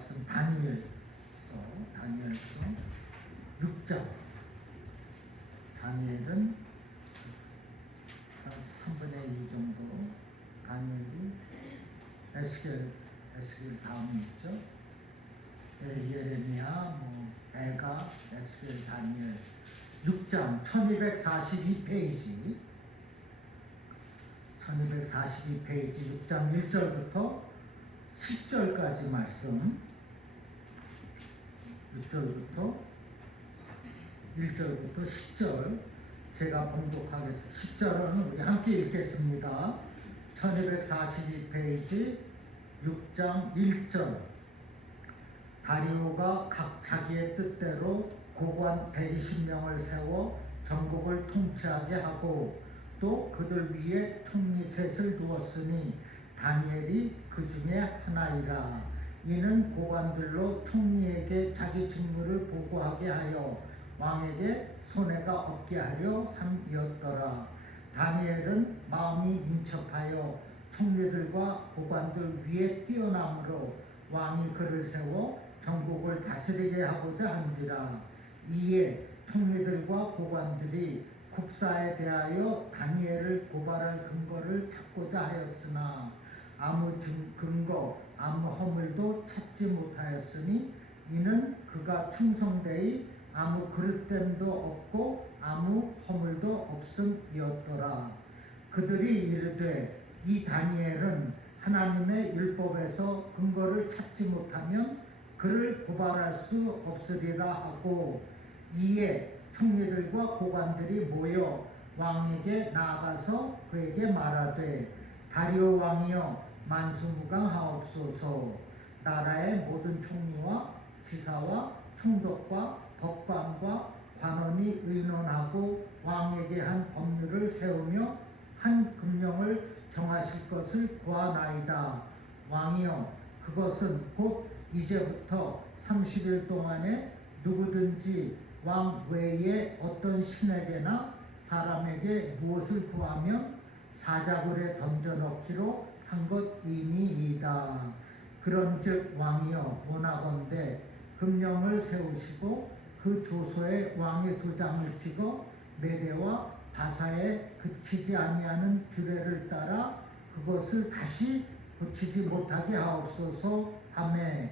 말씀 다니엘서 6장. 다니엘은 한 3분의 2 정도 다니엘이 에스겔 다음이 있죠. 예레미야, 에가, 에스겔, 다니엘 6장 1242페이지 6장 1절부터 10절까지 말씀 6절부터 1절부터 10절 제가 봉독하겠습니다. 10절은 우리 함께 읽겠습니다. 1242페이지 6장 1절. 다리오가 각 자기의 뜻대로 고관 120명을 세워 전국을 통치하게 하고 또 그들 위에 총리 셋을 두었으니 다니엘이 그 중에 하나이라. 이는 고관들로 총리에게 자기 직무를 보고하게 하여 왕에게 손해가 없게 하려 함이었더라. 다니엘은 마음이 민첩하여 총리들과 고관들 위에 뛰어남으로 왕이 그를 세워 전국을 다스리게 하고자 한지라. 이에 총리들과 고관들이 국사에 대하여 다니엘을 고발할 근거를 찾고자 하였으나 아무 근거, 아무 허물도 찾지 못하였으니 이는 그가 충성되이 아무 그릇됨도 없고 아무 허물도 없음이었더라. 그들이 이르되 이 다니엘은 하나님의 율법에서 근거를 찾지 못하면 그를 고발할 수 없으리라 하고, 이에 총리들과 고관들이 모여 왕에게 나아가서 그에게 말하되 다리오 왕이여 만수무강하옵소서. 나라의 모든 총리와 지사와 총독과 법관과 관원이 의논하고 왕에게 한 법률을 세우며 한 금령을 정하실 것을 구하나이다. 왕이여 그것은 곧 이제부터 30일 동안에 누구든지 왕 외에 어떤 신에게나 사람에게 무엇을 구하면 사자굴에 던져넣기로 한 것이니이다. 그런즉 왕이여 원하건대 금령을 세우시고 그 조서에 왕의 도장을 찍어 메대와 바사에 그치지 아니하는 규례를 따라 그것을 다시 고치지 못하게 하옵소서 하매,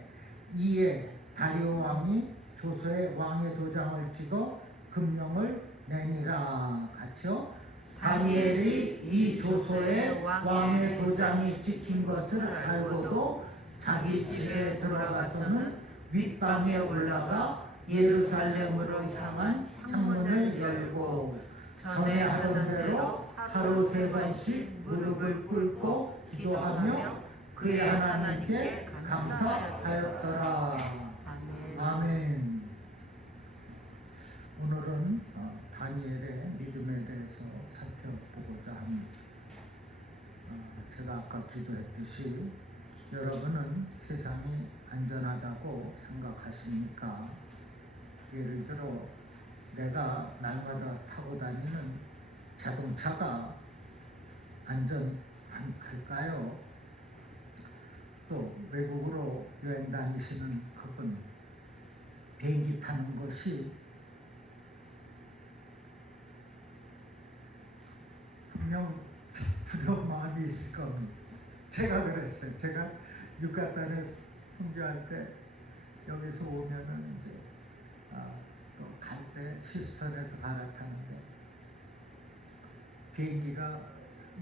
이에 다리오 왕이 조서에 왕의 도장을 찍어 금령을 내니라. 같이요. 다니엘이 이 조서에 왕의 도장이 찍힌 것을 알고도 자기 집에 들어가서는 윗방에 올라가 예루살렘으로 향한 창문을 열고 전에 하던 대로 하루 3번씩 무릎을 꿇고 기도하며 그의 하나님께 감사하였더라. 아멘. 오늘은 다니엘의 믿음에 대해서 살펴보고자 합니다. 제가 아까 기도했듯이 여러분은 세상이 안전하다고 생각하십니까? 예를 들어 내가 날마다 타고 다니는 자동차가 안전할까요? 또 외국으로 여행 다니시는 그분, 비행기 타는 것이 분명 두려운 마음이 있을 겁니다. 제가 그랬어요. 제가 유가탄에 선교할 때 여기서 오면은 이제 또 갈 때 휴스턴에서 갈아타는데 비행기가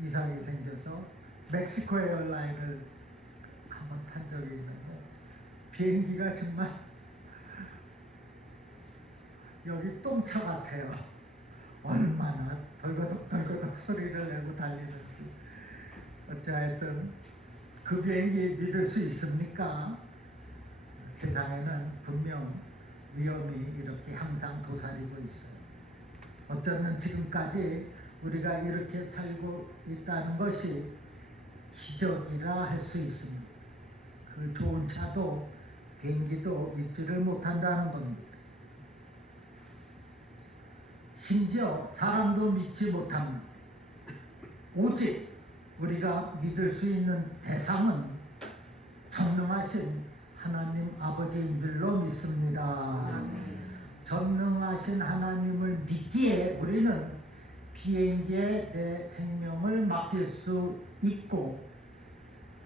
이상이 생겨서 멕시코 에어라인을 한번 탄 적이 있는데 비행기가 정말 여기 똥차 같아요. 얼마나 덜거덕 소리를 내고 달리는지. 어찌하여튼 그 비행기 믿을 수 있습니까? 세상에는 분명 위험이 이렇게 항상 도사리고 있어요. 어쩌면 지금까지 우리가 이렇게 살고 있다는 것이 기적이라 할 수 있습니다. 그 좋은 차도 비행기도 믿지를 못한다는 겁니다. 심지어 사람도 믿지 못합니다. 오직 우리가 믿을 수 있는 대상은 전능하신 하나님 아버지인 줄로 믿습니다. 아멘. 전능하신 하나님을 믿기에 우리는 비행기에 내 생명을 맡길 수 있고,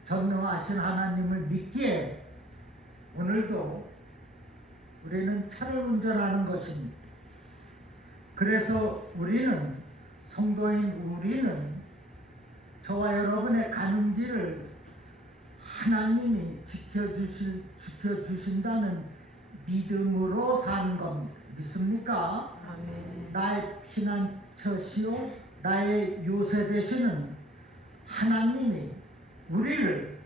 전능하신 하나님을 믿기에 오늘도 우리는 차를 운전하는 것입니다. 그래서 우리는, 성도인 우리는 저와 여러분의 가는 길을 하나님이 지켜주신다는 믿음으로 사는 겁니다. 믿습니까? 아멘. 나의 피난처시오 나의 요새 되시는 하나님이 우리를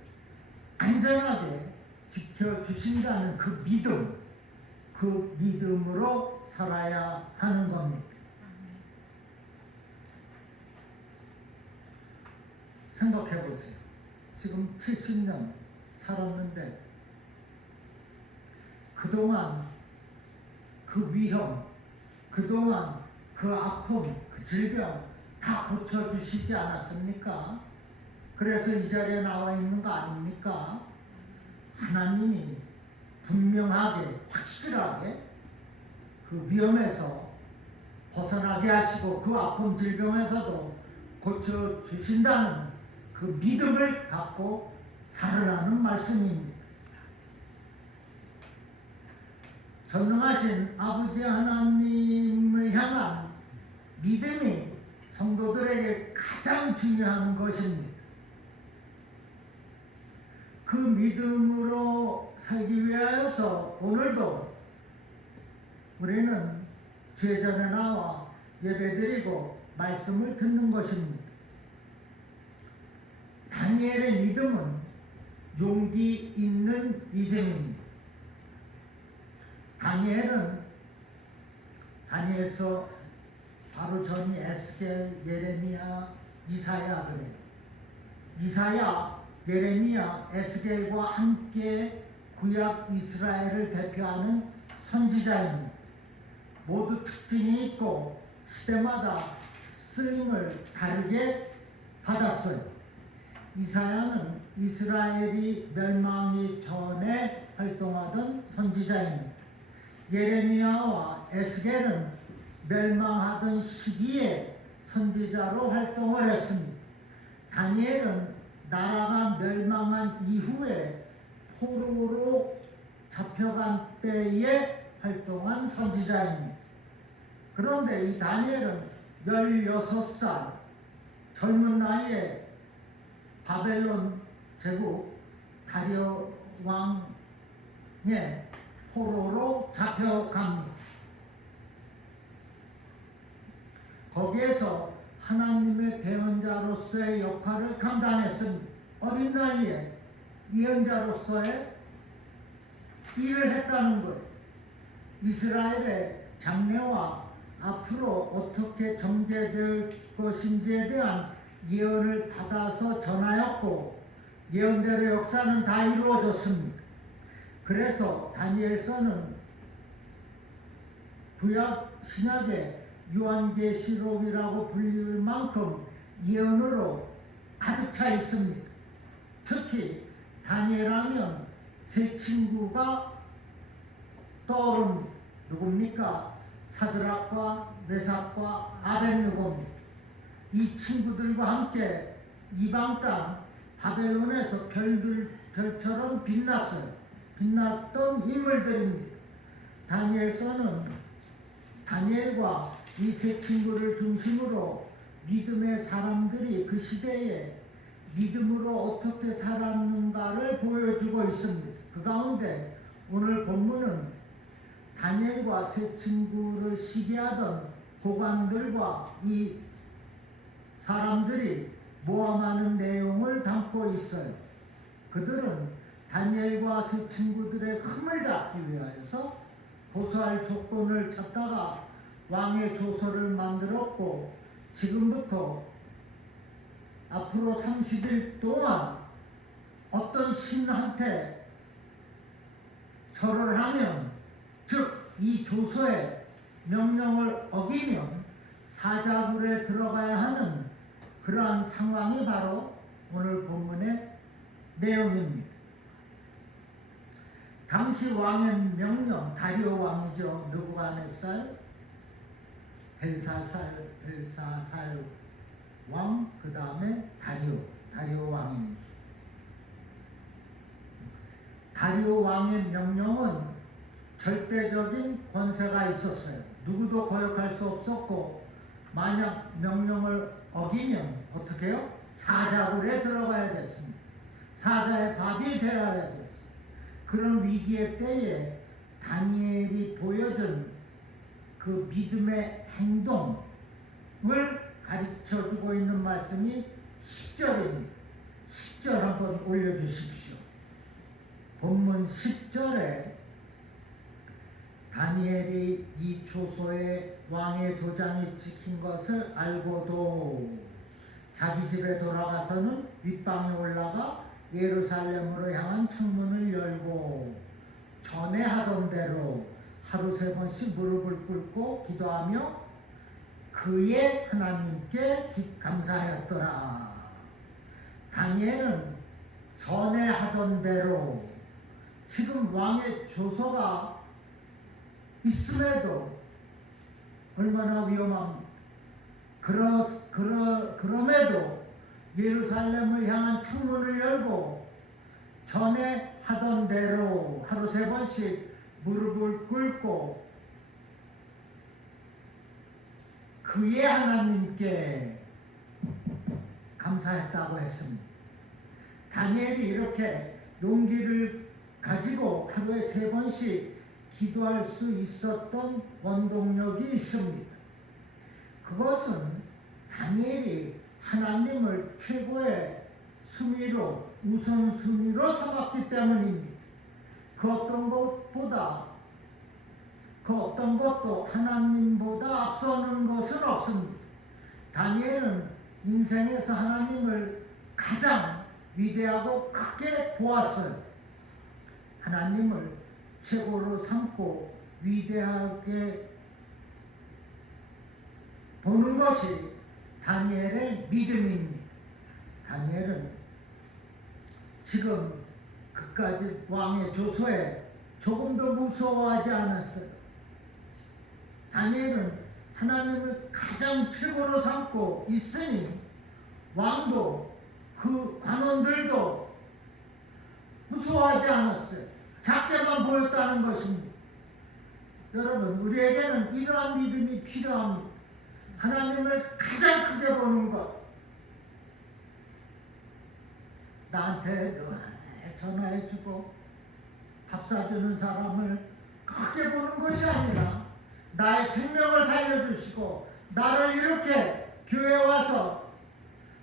안전하게 지켜주신다는 그 믿음으로 살아야 하는 겁니다. 생각해 보세요. 지금 70년 살았는데 그동안 그 위험, 그동안 그 아픔, 그 질병 다 고쳐주시지 않았습니까? 그래서 이 자리에 나와 있는 거 아닙니까? 하나님이 분명하게, 확실하게 그 위험에서 벗어나게 하시고 그 아픔, 질병에서도 고쳐주신다는 그 믿음을 갖고 살으라는 말씀입니다. 전능하신 아버지 하나님을 향한 믿음이 성도들에게 가장 중요한 것입니다. 그 믿음으로 살기 위하여서 오늘도 우리는 주의 전에 나와 예배드리고 말씀을 듣는 것입니다. 다니엘의 믿음은 용기 있는 믿음입니다. 다니엘서 바로 전이 에스겔, 예레미야, 이사야 그래요. 이사야, 예레미야, 에스겔과 함께 구약 이스라엘을 대표하는 선지자입니다. 모두 특징이 있고 시대마다 쓰임을 다르게 받았어요. 이사야는 이스라엘이 멸망하기 전에 활동하던 선지자입니다. 예레미야와 에스겔은 멸망하던 시기에 선지자로 활동을 했습니다. 다니엘은 나라가 멸망한 이후에 포로로 잡혀간 때에 활동한 선지자입니다. 그런데 이 다니엘은 16살 젊은 나이에 바벨론 제국 다리오 왕의 포로로 잡혀갑니다. 거기에서 하나님의 대언자로서의 역할을 감당했습니다. 어린 나이에 예언자로서의 일을 했다는 것, 이스라엘의 장래와 앞으로 어떻게 전개될 것인지에 대한 예언을 받아서 전하였고 예언대로 역사는 다 이루어졌습니다. 그래서 다니엘서는 구약 신약의 요한계시록이라고 불릴 만큼 예언으로 가득 차 있습니다. 특히 다니엘하면 세 친구가 떠오릅니다. 누굽니까? 사드락과 메삭과 아벳느고입니다. 이 친구들과 함께 이방 땅 바벨론에서 별처럼 빛났던 인물들입니다. 다니엘서는 다니엘과 이 세 친구를 중심으로 믿음의 사람들이 그 시대에 믿음으로 어떻게 살았는가를 보여주고 있습니다. 그 가운데 오늘 본문은 다니엘과 세 친구를 시기하던 고관들과 이 사람들이 모함하는 내용을 담고 있어요. 그들은 다니엘과 세 친구들의 흠을 잡기 위하여서 고소할 조건을 찾다가 왕의 조서를 만들었고 지금부터 앞으로 30일 동안 어떤 신한테 절을 하면, 즉 이 조서의 명령을 어기면 사자굴에 들어가야 하는 그러한 상황이 바로 오늘 본문의 내용입니다. 당시 왕의 명령, 다리오 왕이죠. 느부갓네살, 벨사살 왕, 그 다음에 다리오 왕입니다. 다리오 왕의 명령은 절대적인 권세가 있었어요. 누구도 거역할 수 없었고, 만약 명령을 어기면 어떻게 해요? 사자굴에 들어가야 됐습니다. 사자의 밥이 되어야 됐어요. 그런 위기의 때에 다니엘이 보여준 그 믿음의 행동을 가르쳐주고 있는 말씀이 10절입니다. 10절 한번 올려주십시오. 본문 10절에 다니엘이 이 초소에 왕의 도장이 찍힌 것을 알고도 자기 집에 돌아가서는 윗방에 올라가 예루살렘으로 향한 창문을 열고 전에 하던 대로 하루 3번씩 무릎을 꿇고 기도하며 그의 하나님께 감사하였더라. 다니엘은 전에 하던 대로 지금 왕의 조서가 있음에도 얼마나 위험합니까? 그럼에도 예루살렘을 향한 창문을 열고 전에 하던 대로 하루 3번씩 무릎을 꿇고 그의 하나님께 감사했다고 했습니다. 다니엘이 이렇게 용기를 가지고 하루에 3번씩 기도할 수 있었던 원동력이 있습니다. 그것은 다니엘이 하나님을 최고의 순위로, 우선순위로 삼았기 때문입니다. 그 어떤 것도 하나님보다 앞서는 것은 없습니다. 다니엘은 인생에서 하나님을 가장 위대하고 크게 보았어요. 하나님을 최고로 삼고 위대하게 보는 것이 다니엘의 믿음입니다. 다니엘은 지금 그까지 왕의 조서에 조금도 무서워하지 않았어요. 다니엘은 하나님을 가장 최고로 삼고 있으니 왕도 그 관원들도 무서워하지 않았어요. 작게만 보였다는 것입니다. 여러분, 우리에게는 이러한 믿음이 필요합니다. 하나님을 가장 크게 보는 것. 나한테 전화해주고 밥 사주는 사람을 크게 보는 것이 아니라 나의 생명을 살려주시고 나를 이렇게 교회에 와서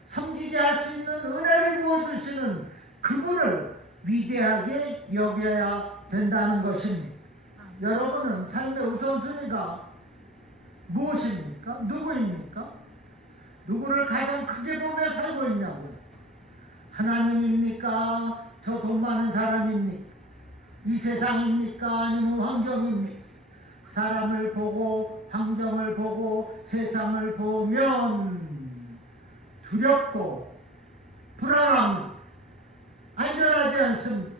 섬기게 할 수 있는 은혜를 부어주시는 그분을 위대하게 여겨야 된다는 것입니다. 여러분은 삶의 우선순위가 무엇입니까? 누구입니까? 누구를 가장 크게 보며 살고 있냐고요? 하나님입니까? 저 돈 많은 사람입니까? 이 세상입니까? 아니면 환경입니까? 사람을 보고 환경을 보고 세상을 보면 두렵고 불안합니다. 안전하지 않습니다.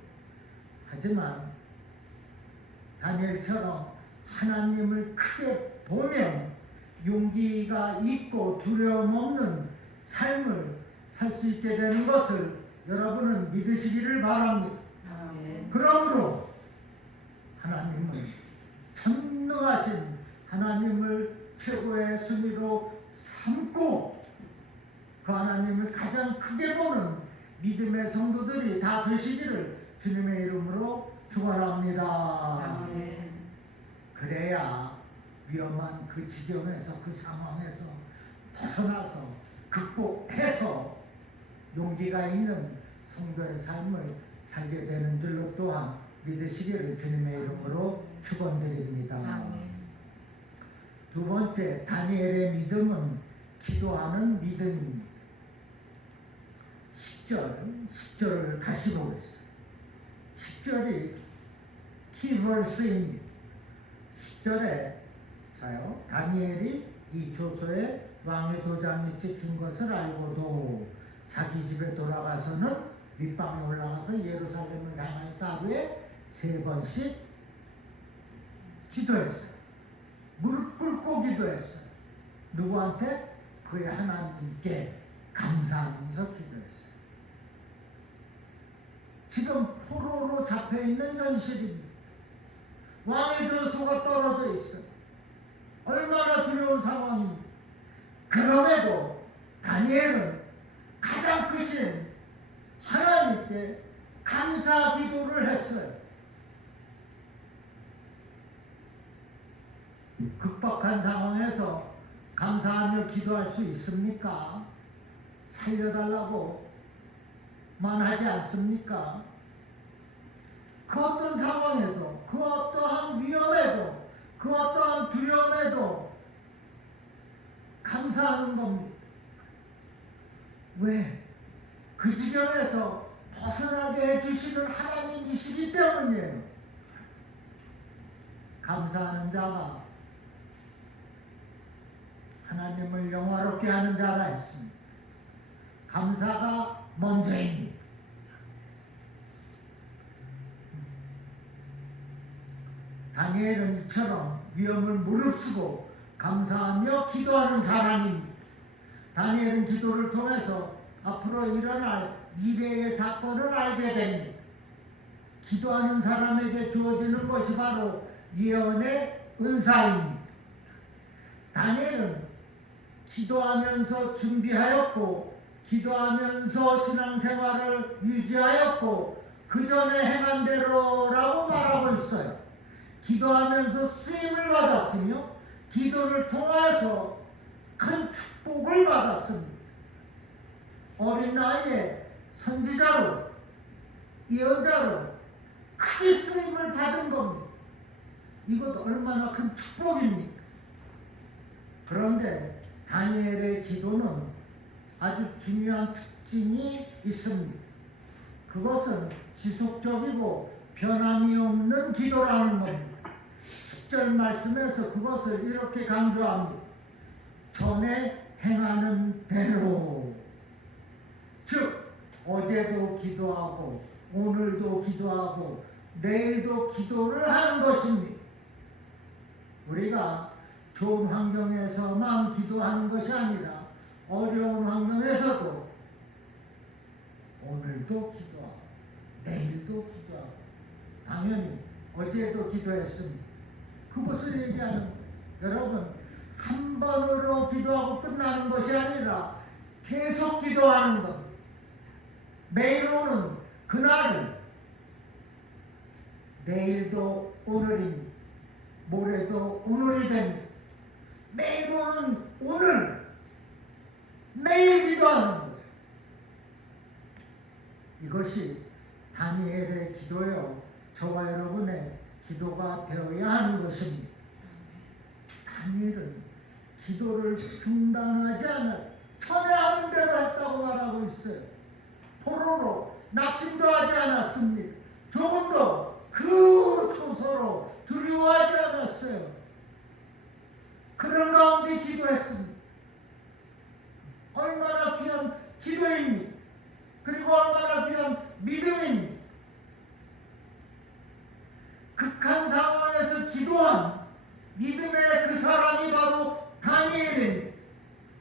하지만 다니엘처럼 하나님을 크게 보면 용기가 있고 두려움 없는 삶을 살 수 있게 되는 것을 여러분은 믿으시기를 바랍니다. 그러므로 하나님을 전능하신 하나님을 최고의 순위로 삼고 그 하나님을 가장 크게 보는 믿음의 성도들이 다 되시기를 주님의 이름으로 축원합니다. 그래야 위험한 그 지경에서 그 상황에서 벗어나서 극복해서 용기가 있는 성도의 삶을 살게 되는 줄로 또한 믿으시기를 주님의 이름으로 축원드립니다. 두 번째, 다니엘의 믿음은 기도하는 믿음입니다. 10절을 다시 보겠습니다. 10절이 키버스입니다. 10절에 자요, 다니엘이 이 조서에 왕의 도장이 찍힌 것을 알고도 자기 집에 돌아가서는 윗방에 올라가서 예루살렘을 향하여서 하루에 3번씩 기도했어요. 무릎 꿇고 기도했어요. 누구한테? 그의 하나님께 감사하면서 기도했어요. 지금 포로로 잡혀있는 현실입니다. 왕의 저수가 떨어져 있어요. 얼마나 두려운 상황입니다. 그럼에도 다니엘은 가장 크신 하나님께 감사 기도를 했어요. 극박한 상황에서 감사하며 기도할 수 있습니까? 살려달라고만 하지 않습니까? 그 어떤 상황에도, 그 어떠한 위험에도, 그 어떠한 두려움에도 감사하는 겁니다. 왜? 그 지경에서 벗어나게 해주시는 하나님이시기 때문이에요. 감사하는 자가 하나님을 영화롭게 하는 자라 했습니다. 감사가 먼저입니다. 다니엘은 이처럼 위험을 무릅쓰고 감사하며 기도하는 사람입니다. 다니엘은 기도를 통해서 앞으로 일어날 미래의 사건을 알게 됩니다. 기도하는 사람에게 주어지는 것이 바로 예언의 은사입니다. 다니엘은 기도하면서 준비하였고, 기도하면서 신앙생활을 유지하였고, 그 전에 행한 대로라고 말하고 있어요. 기도하면서 쓰임을 받았으며, 기도를 통해서 큰 축복을 받았습니다. 어린 나이에 선지자로, 예언자로 크게 쓰임을 받은 겁니다. 이것 얼마나 큰 축복입니까? 그런데 다니엘의 기도는 아주 중요한 특징이 있습니다. 그것은 지속적이고 변함이 없는 기도라는 겁니다. 10절 말씀에서 그것을 이렇게 강조합니다. 전에 행하는 대로, 즉 어제도 기도하고 오늘도 기도하고 내일도 기도를 하는 것입니다. 우리가 좋은 환경에서만 기도하는 것이 아니라 어려운 환경에서도 오늘도 기도하고 내일도 기도하고 당연히 어제도 기도했습니다. 그것을 얘기하는 거예요. 여러분, 한 번으로 기도하고 끝나는 것이 아니라 계속 기도하는 것. 매일 오는 그날은 내일도 오늘입니다. 모레도 오늘이 됩니다. 매일 오는 오늘, 매일 기도하는 거예요. 이것이 다니엘의 기도요, 저와 여러분의 기도가 되어야 하는 것입니다. 다니엘은 기도를 중단하지 않았어요. 전에 하는 대로 했다고 말하고 있어요. 포로로 낙심도 하지 않았습니다. 조금도 그 초소로 두려워하지 않았어요. 그런 가운데 기도했습니다. 얼마나 귀한 기도입니다. 그리고 얼마나 귀한 믿음입니다. 극한 상황에서 기도한 믿음의 그 사람이 바로 다니엘입니다.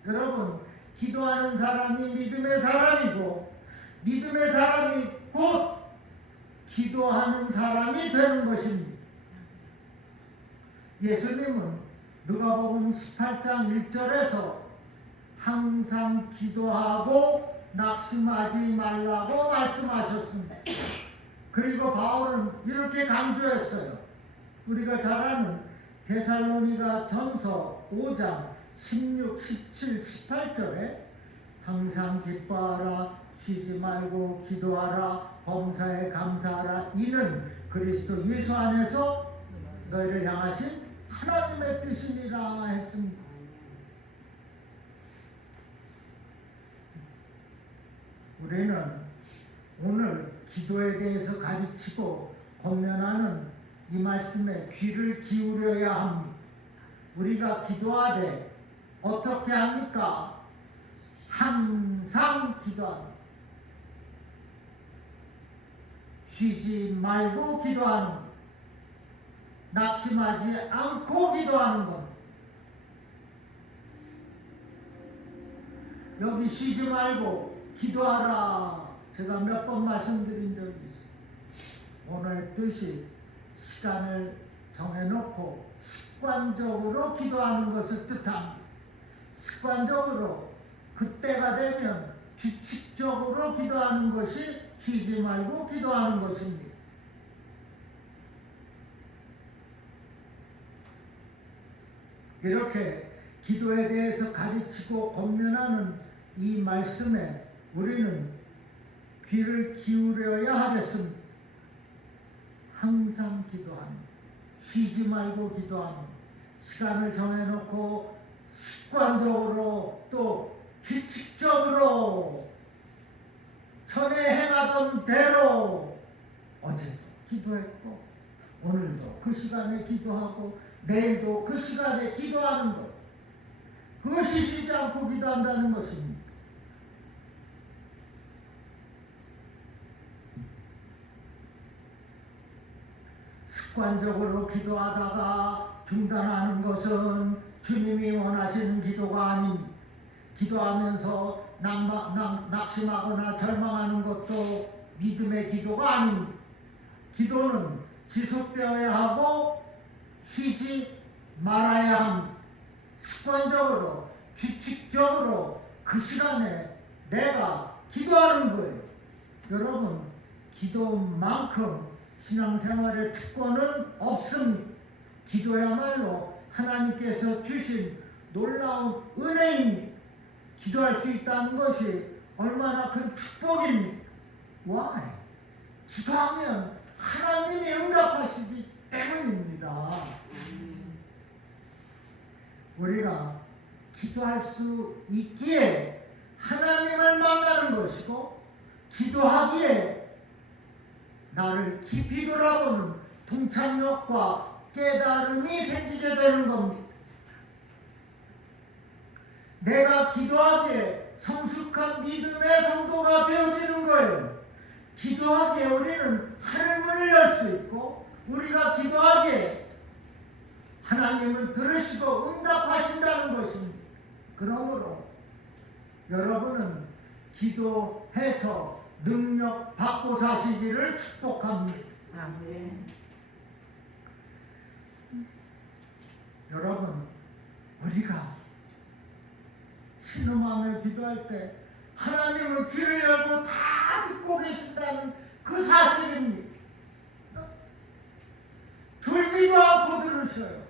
여러분, 기도하는 사람이 믿음의 사람이고, 믿음의 사람이 곧 기도하는 사람이 되는 것입니다. 예수님은 누가복음 18장 1절에서 항상 기도하고 낙심하지 말라고 말씀하셨습니다. 그리고 바울은 이렇게 강조했어요. 우리가 잘 아는 데살로니가 전서 5장 16, 17, 18절에 항상 기뻐하라, 쉬지 말고 기도하라, 범사에 감사하라, 이는 그리스도 예수 안에서 너희를 향하신 하나님의 뜻이니라 했습니다. 우리는 오늘 기도에 대해서 가르치고 권면하는 이 말씀에 귀를 기울여야 합니다. 우리가 기도하되 어떻게 합니까? 항상 기도합니다. 쉬지 말고 기도하는 것, 낙심하지 않고 기도하는 것. 여기 쉬지 말고 기도하라. 제가 몇 번 말씀드린 적이 있어요. 오늘 뜻이 시간을 정해놓고 습관적으로 기도하는 것을 뜻합니다. 습관적으로 그때가 되면 규칙적으로 기도하는 것이 쉬지 말고 기도하는 것입니다. 이렇게 기도에 대해서 가르치고 권면하는 이 말씀에 우리는 귀를 기울여야 하겠습니다. 항상 기도하는, 쉬지 말고 기도하는, 시간을 정해놓고 습관적으로 또 규칙적으로 전에 행하던 대로 어제도 기도했고 오늘도 그 시간에 기도하고 내일도 그 시간에 기도하는 것, 그것이 쉬지 않고 기도한다는 것입니다. 습관적으로 기도하다가 중단하는 것은 주님이 원하시는 기도가 아닙니다. 기도하면서 낙심하거나 절망하는 것도 믿음의 기도가 아닙니다. 기도는 지속되어야 하고 쉬지 말아야 합니다. 습관적으로, 규칙적으로 그 시간에 내가 기도하는 거예요. 여러분, 기도만큼 신앙생활의 특권은 없습니다. 기도야말로 하나님께서 주신 놀라운 은혜입니다. 기도할 수 있다는 것이 얼마나 큰 축복입니다. Why? 기도하면 하나님이 응답하시기 때문입니다. 우리가 기도할 수 있기에 하나님을 만나는 것이고, 기도하기에 나를 깊이 돌아보는 통찰력과 깨달음이 생기게 되는 겁니다. 내가 기도하기에 성숙한 믿음의 성도가 되어지는 거예요. 기도하기에 우리는 하늘문을 열 수 있고, 우리가 기도하기에 하나님은 들으시고 응답하신다는 것입니다. 그러므로 여러분은 기도해서 능력 받고 사시기를 축복합니다. 아멘. 여러분, 우리가 신음하며 기도할 때 하나님은 귀를 열고 다 듣고 계신다는 그 사실입니다. 졸지도 않고 들으셔요.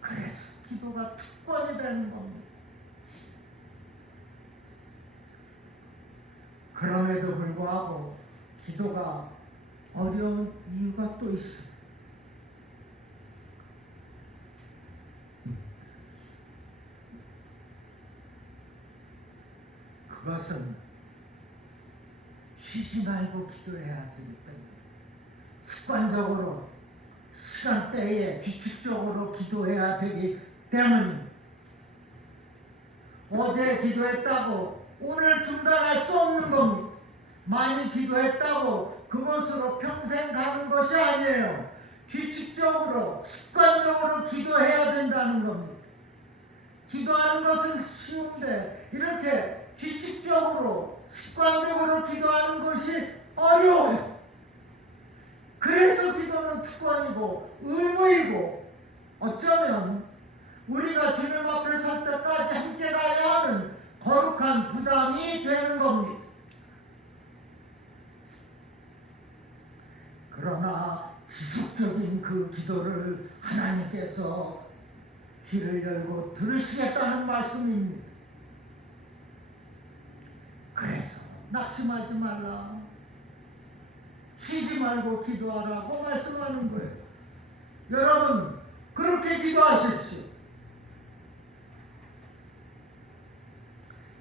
그래서 기도가 특권이 되는 겁니다. 그럼에도 불구하고 기도가 어려운 이유가 또 있습니다. 그것은 쉬지 말고 기도해야 되기 때문에, 습관적으로 시간대에 규칙적으로 기도해야 되기 때문입니다. 어제 기도했다고 오늘 중단할 수 없는 겁니다. 많이 기도했다고 그것으로 평생 가는 것이 아니에요. 규칙적으로 습관적으로 기도해야 된다는 겁니다. 기도하는 것은 쉬운데 이렇게 규칙적으로 습관적으로 기도하는 것이 어려워요. 그래서 기도는 특권이고 의무이고, 어쩌면 우리가 주님 앞에 설 때까지 함께 가야 하는 거룩한 부담이 되는 겁니다. 그러나 지속적인 그 기도를 하나님께서 귀를 열고 들으시겠다는 말씀입니다. 그래서 낙심하지 말라, 쉬지 말고 기도하라고 말씀하는 거예요. 여러분, 그렇게 기도하십시오.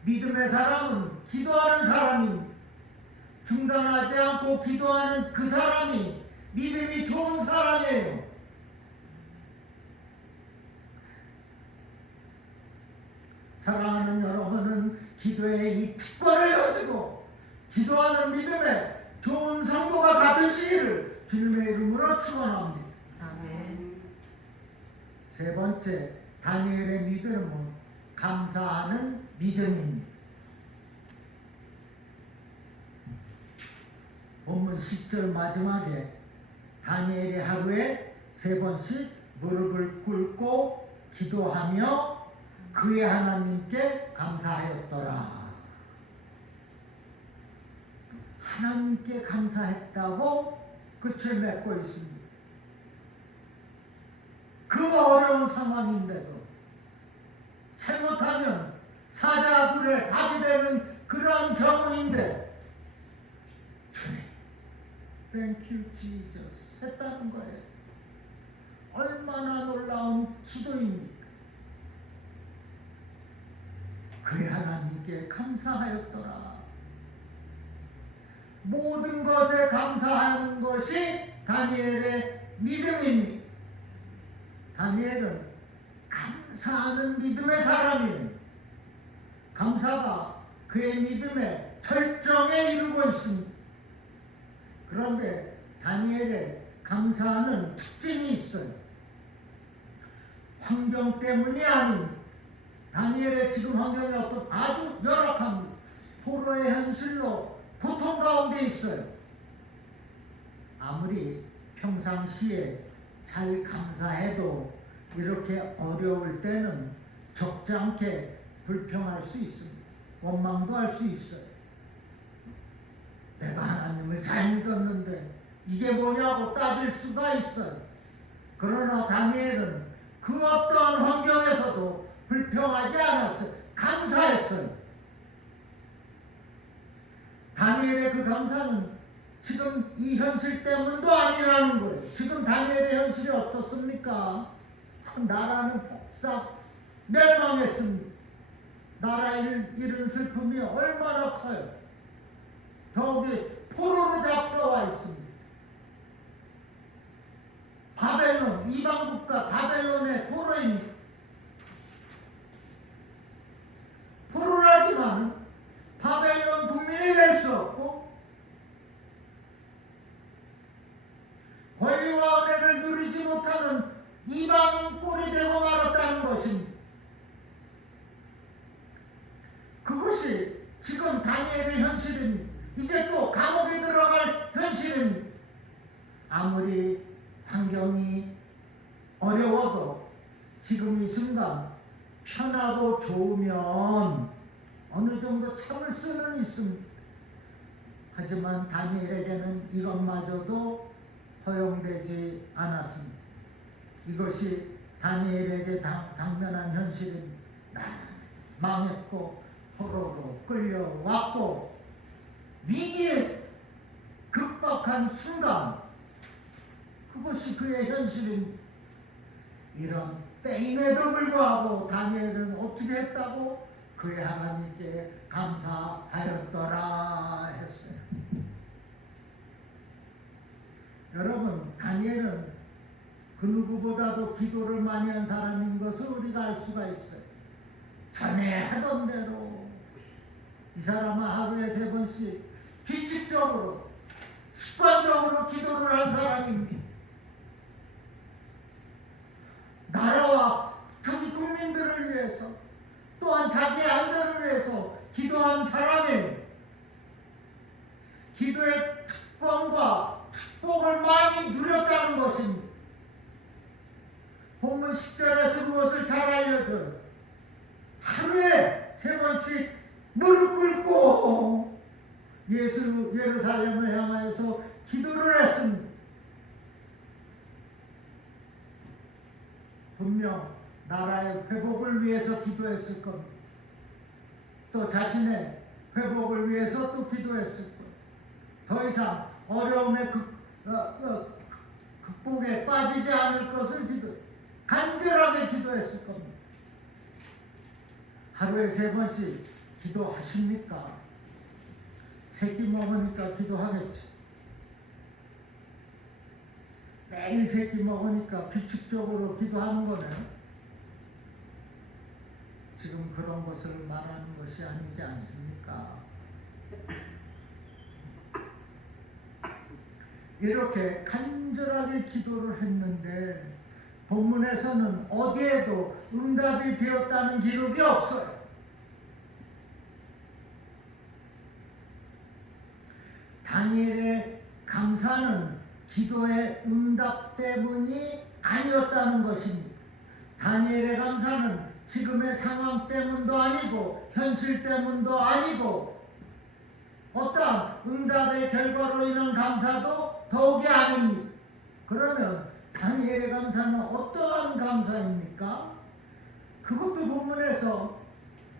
믿음의 사람은 기도하는 사람입니다. 중단하지 않고 기도하는 그 사람이 믿음이 좋은 사람이에요. 사랑하는 여러분은 기도의 이 특권을 가지고 기도하는 믿음에 좋은 성도가 되시기를 주님의 이름으로 축원합니다. 아멘. 세 번째, 다니엘의 믿음은 감사하는 믿음입니다. 본문 10절 마지막에 다니엘이 하루에 3번씩 무릎을 꿇고 기도하며 그의 하나님께 감사하였더라. 하나님께 감사했다고 끝을 맺고 있습니다. 그 어려운 상황인데도 잘못하면 사자굴에 답이 되는 그런 경우인데 주님, Thank you Jesus 했다는 거예요. 얼마나 놀라운 기도입니까? 그의 하나님께 감사하였더라. 모든 것에 감사하는 것이 다니엘의 믿음입니다. 다니엘은 감사하는 믿음의 사람이에요. 감사가 그의 믿음의 절정에 이르고 있습니다. 그런데 다니엘의 감사하는 특징이 있어요. 환경 때문이 아닙니다. 다니엘의 지금 환경이 아주 열악합니다. 포로의 현실로 고통 가운데 있어요. 아무리 평상시에 잘 감사해도 이렇게 어려울 때는 적지 않게 불평할 수 있습니다. 원망도 할 수 있어요. 내가 하나님을 잘 믿었는데 이게 뭐냐고 따질 수가 있어요. 그러나 다니엘은 그 어떠한 환경에서도 불평하지 않았어요. 감사했어요. 다니엘의 그 감사는 지금 이 현실 때문도 아니라는 거예요. 지금 다니엘의 현실이 어떻습니까? 나라는 폭삭 멸망했습니다. 나라에 이른 슬픔이 얼마나 커요. 더욱이 포로로 잡혀와 있습니다. 바벨론, 이방국가 바벨론의 포로입니다. 포로라지만 바벨론 국민이 될 수 없고 권리와 은혜를 누리지 못하는 이방인 꼴이 되고 말았다는 것입니다. 그것이 지금 다니엘의 현실입니다. 이제 또 감옥에 들어갈 현실입니다. 아무리 환경이 어려워도 지금 이 순간 편하고 좋으면 어느 정도 참을 수는 있습니다. 하지만 다니엘에게는 이것마저도 허용되지 않았습니다. 이것이 다니엘에게 당면한 현실입니다. 나는 망했고 포로로 끌려왔고 위기에 극박한 순간 그것이 그의 현실입니다. 이런 때임에도 불구하고 다니엘은 어떻게 했다고? 그의 하나님께 감사하였더라 했어요. 여러분, 다니엘은 그 누구보다도 기도를 많이 한 사람인 것을 우리가 알 수가 있어요. 전에 하던 대로 이 사람은 하루에 3번씩 규칙적으로 습관적으로 기도를 한 사람입니다. 나라와 자기 국민들을 위해서 또한 자기 안전을 위해서 기도한 사람이 기도의 특권과 축복을 많이 누렸다는 것입니다. 본문 10절에서 그것을 잘 알려줘요. 하루에 3번씩 무릎 꿇고 예루살렘을 향하여서 기도를 했습니다. 분명 나라의 회복을 위해서 기도했을 겁니다. 또 자신의 회복을 위해서 또 기도했을 겁니다. 더 이상 어려움의 극복에 빠지지 않을 것을 간절하게 기도했을 겁니다. 하루에 3번씩 기도하십니까? 새끼 먹으니까 기도하겠죠. 매일 새끼 먹으니까 규칙적으로 기도하는 거네요. 지금 그런 것을 말하는 것이 아니지 않습니까? 이렇게 간절하게 기도를 했는데 본문에서는 어디에도 응답이 되었다는 기록이 없어요. 다니엘의 감사는 기도의 응답 때문이 아니었다는 것입니다. 다니엘의 감사는 지금의 상황 때문도 아니고 현실 때문도 아니고 어떠한 응답의 결과로 인한 감사도 더욱이 아닙니다. 그러면 다니엘의 감사는 어떠한 감사입니까? 그것도 본문에서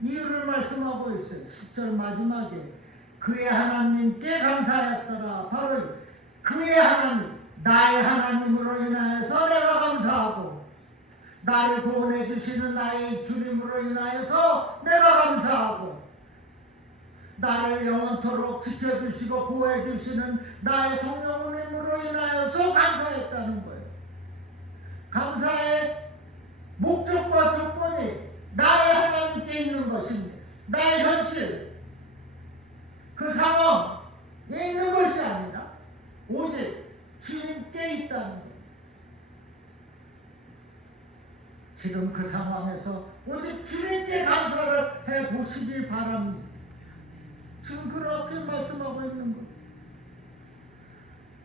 이유를 말씀하고 있어요. 10절 마지막에 그의 하나님께 감사하였더라. 바로 그의 하나님, 나의 하나님으로 인하여서 내가 감사하고 나를 구원해 주시는 나의 주님으로 인하여서 내가 감사하고 나를 영원토록 지켜주시고 구해주시는 나의 성령님으로 인하여서 감사했다는 거예요. 감사의 목적과 조건이 나의 하나님께 있는 것입니다. 나의 현실, 그 상황에 있는 것이 아니라 오직 주님께 있다는 거예요. 지금 그 상황에서 오직 주님께 감사를 해보시기 바랍니다. 지금 그렇게 말씀하고 있는 거예요.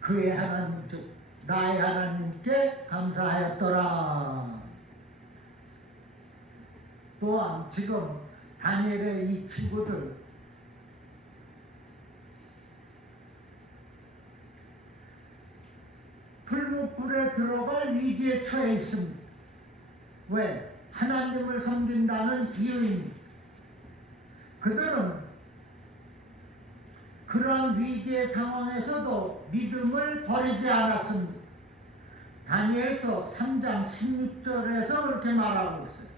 그의 하나님 즉 나의 하나님께 감사하였더라. 또한 지금 다니엘의 이 친구들 풀무불에 들어갈 위기에 처해 있습니다. 왜? 하나님을 섬긴다는 이유입니다. 그들은 그러한 위기의 상황에서도 믿음을 버리지 않았습니다. 다니엘서 3장 16절에서 그렇게 말하고 있어요.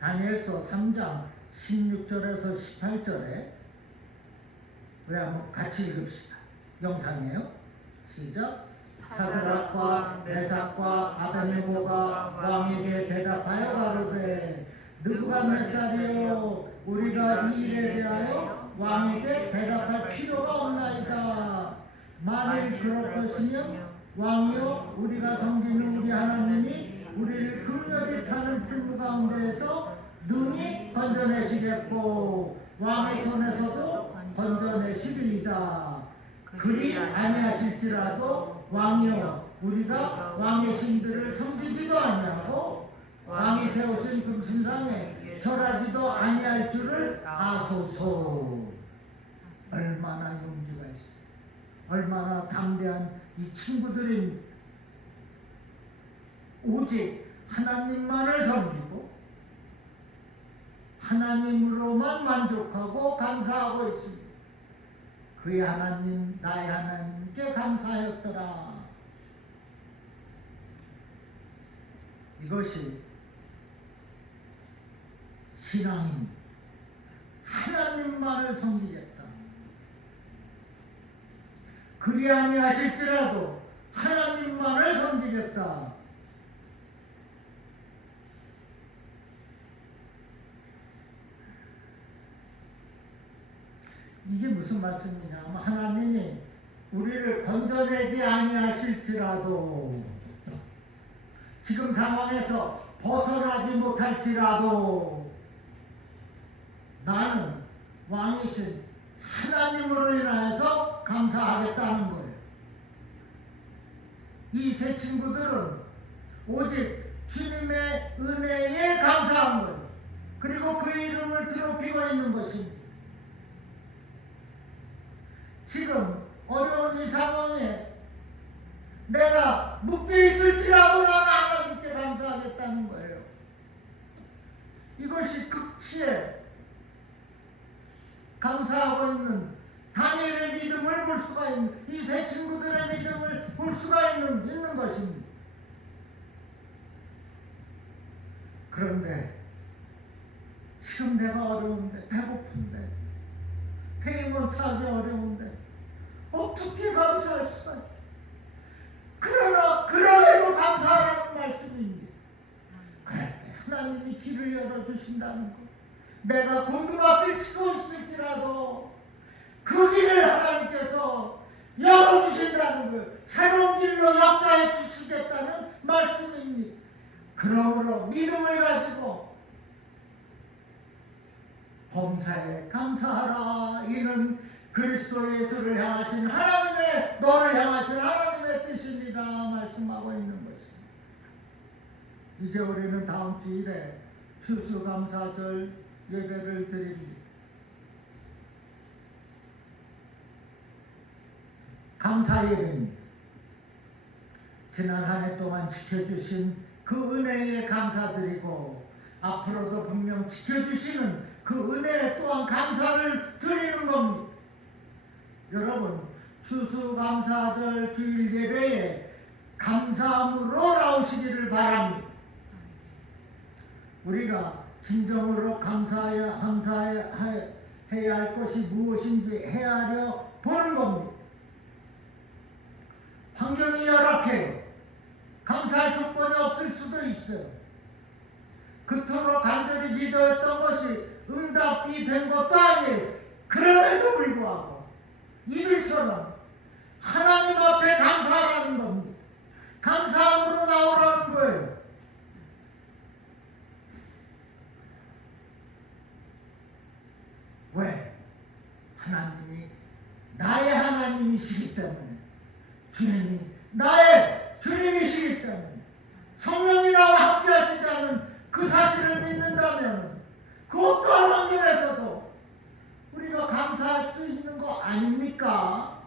다니엘서 3장 16절에서 18절에 우리 한번 같이 읽읍시다. 영상이에요. 시작. 사드락과 메삭과 아베네고가 왕에게 대답하여 가로되 느부갓네살이여 우리가 이 일에 대하여 왕에게 대답할 필요가 없나이다. 만일 그럴 것이면 왕이여 우리가 섬기는 우리 하나님이 우리를 극렬히 타는 풀무 가운데에서 능히 건져내시겠고 왕의 손에서도 건져내시리이다. 그리 아니하실지라도 왕이여 우리가 왕의 신들을 섬기지도 아니하고 왕이 세우신 금신상에 절하지도 아니할 줄을 아소서. 얼마나 용기가 있어, 얼마나 담대한 이 친구들이 오직 하나님만을 섬기고 하나님으로만 만족하고 감사하고 있습니다. 그의 하나님 나의 하나님께 감사하였더라. 이것이 신앙입니다. 하나님만을 섬기겠다. 그리 아니하실지라도 하나님만을 섬기겠다. 이게 무슨 말씀이냐면 하나님이 우리를 건져내지 아니하실지라도 지금 상황에서 벗어나지 못할지라도 나는 왕이신 하나님으로 인하여서 감사하겠다는 거예요. 이 세 친구들은 오직 주님의 은혜에 감사한 거예요. 그리고 그 이름을 드높이고 있는 것입니다. 지금 어려운 이 상황에 내가 묶여 있을지라도 나는 하나님께 감사하겠다는 거예요. 이것이 극치에 감사하고 있는 다니엘의 믿음을 볼 수가 있는, 이 세 친구들의 믿음을 볼 수가 있는 것입니다. 그런데 지금 내가 어려운데, 배고픈데, 페이먼트하기 어려운데 어떻게 감사할 수가 있지? 그러나도 감사하라는 말씀입니다. 그럴 때 하나님이 길을 열어주신다는 것, 내가 곤두박질 치고 있을지라도 그 길을 하나님께서 열어주신다는 거예요. 새로운 그러므로 믿음을 가지고 범사에 감사하라. 이는 그리스도 예수를 향하신 하나님의, 너를 향하신 하나님의 뜻입니다 말씀하고 있는 것입니다. 이제 우리는 다음 주일에 추수감사절 예배를 드립니다. 감사 예배입니다. 지난 한 해 동안 지켜주신 그 은혜에 감사드리고 앞으로도 분명 지켜주시는 그 은혜에 또한 감사를 드리는 겁니다. 여러분, 추수감사절 주일 예배에 감사함으로 나오시기를 바랍니다. 우리가 진정으로 감사해야 할 것이 무엇인지 헤아려 보는 겁니다. 환경이 열악해요. 감사할 조건이 없을 수도 있어요. 그토록 간절히 기도했던 것이 응답이 된 것도 아니에요. 그럼에도 불구하고 이들처럼 하나님 앞에 감사하라는 겁니다. 감사함으로 나오라는 거예요. 왜? 하나님이 나의 하나님이시기 때문에, 주님이 나의 주님이시기 때문에, 성령이 나와 함께 하시다는 그 사실을 믿는다면 그 어떠한 환경에서도 우리가 감사할 수 있는 거 아닙니까?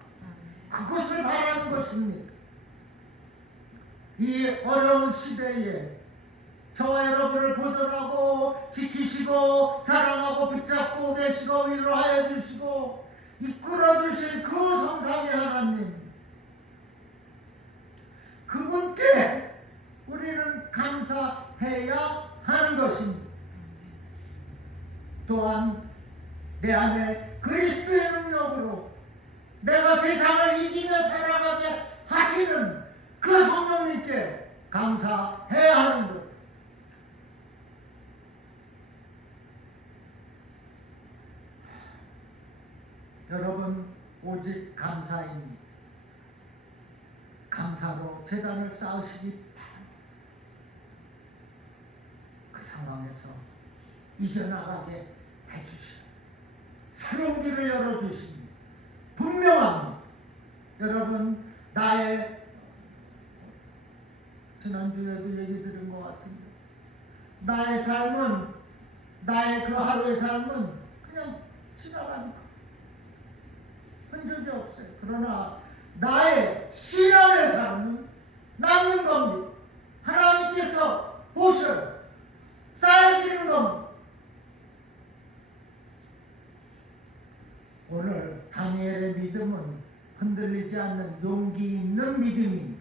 그것을 바라는 것입니다. 이 어려운 시대에 저와 여러분을 보존하고 지키시고 사랑하고 붙잡고 계시고 위로하여 주시고 이끌어 주신 그 성삼위 하나님, 그분께 우리는 감사해야 하는 것입니다. 또한 내 안에 그리스도의 능력으로 내가 세상을 이기며 살아가게 하시는 그 성령님께 감사해야 하는 것. 여러분, 오직 감사입니다. 감사로 제단을 쌓으시기 바랍니다. 그 상황에서 이겨나가게 해주시고 새로운 길을 열어주십니다. 분명합니다. 여러분, 지난주에도 얘기 드린 것 같은데, 나의 삶은, 나의 그 하루의 삶은 그냥 지나가는 거, 흔적이 없어요. 그러나 나의 신앙의 삶은 남는 겁니다. 하나님께서 보셔요. 쌓여지는 겁니다. 오늘 다니엘의 믿음은 흔들리지 않는 용기 있는 믿음입니다.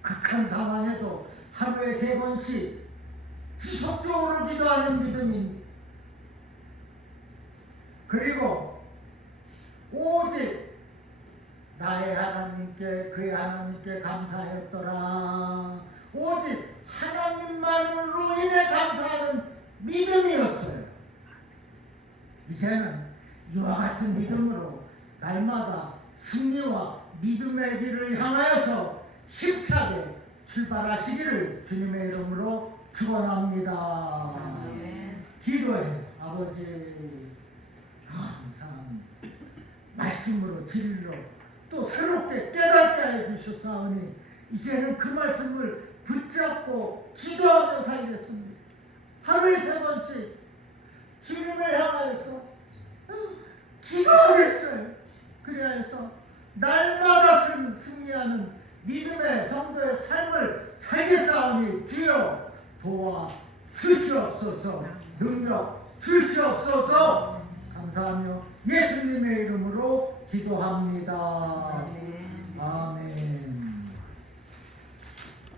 극한 상황에도 하루에 3번씩 지속적으로 기도하는 믿음입니다. 그리고 오직 나의 하나님께, 그의 하나님께 감사했더라. 오직 하나님만으로 인해 감사하는 믿음이었어요. 이제는 이와 같은 믿음으로 날마다 승리와 믿음의 길을 향하여서 힘차게 출발하시기를 주님의 이름으로 축원합니다. 기도해. 아버지, 감사합니다. 말씀으로 진리로 또 새롭게 깨닫게 해주셨사오니 이제는 그 말씀을 붙잡고 기도하며 살겠습니다. 하루에 3번씩 주님을 향하여서 기도하겠어요. 그래서 날마다 승리하는 믿음의 성도의 삶을 살겠사오니 주여 도와 주시옵소서. 능력 주시옵소서. 감사하며 예수님의 이름으로 기도합니다. 아멘.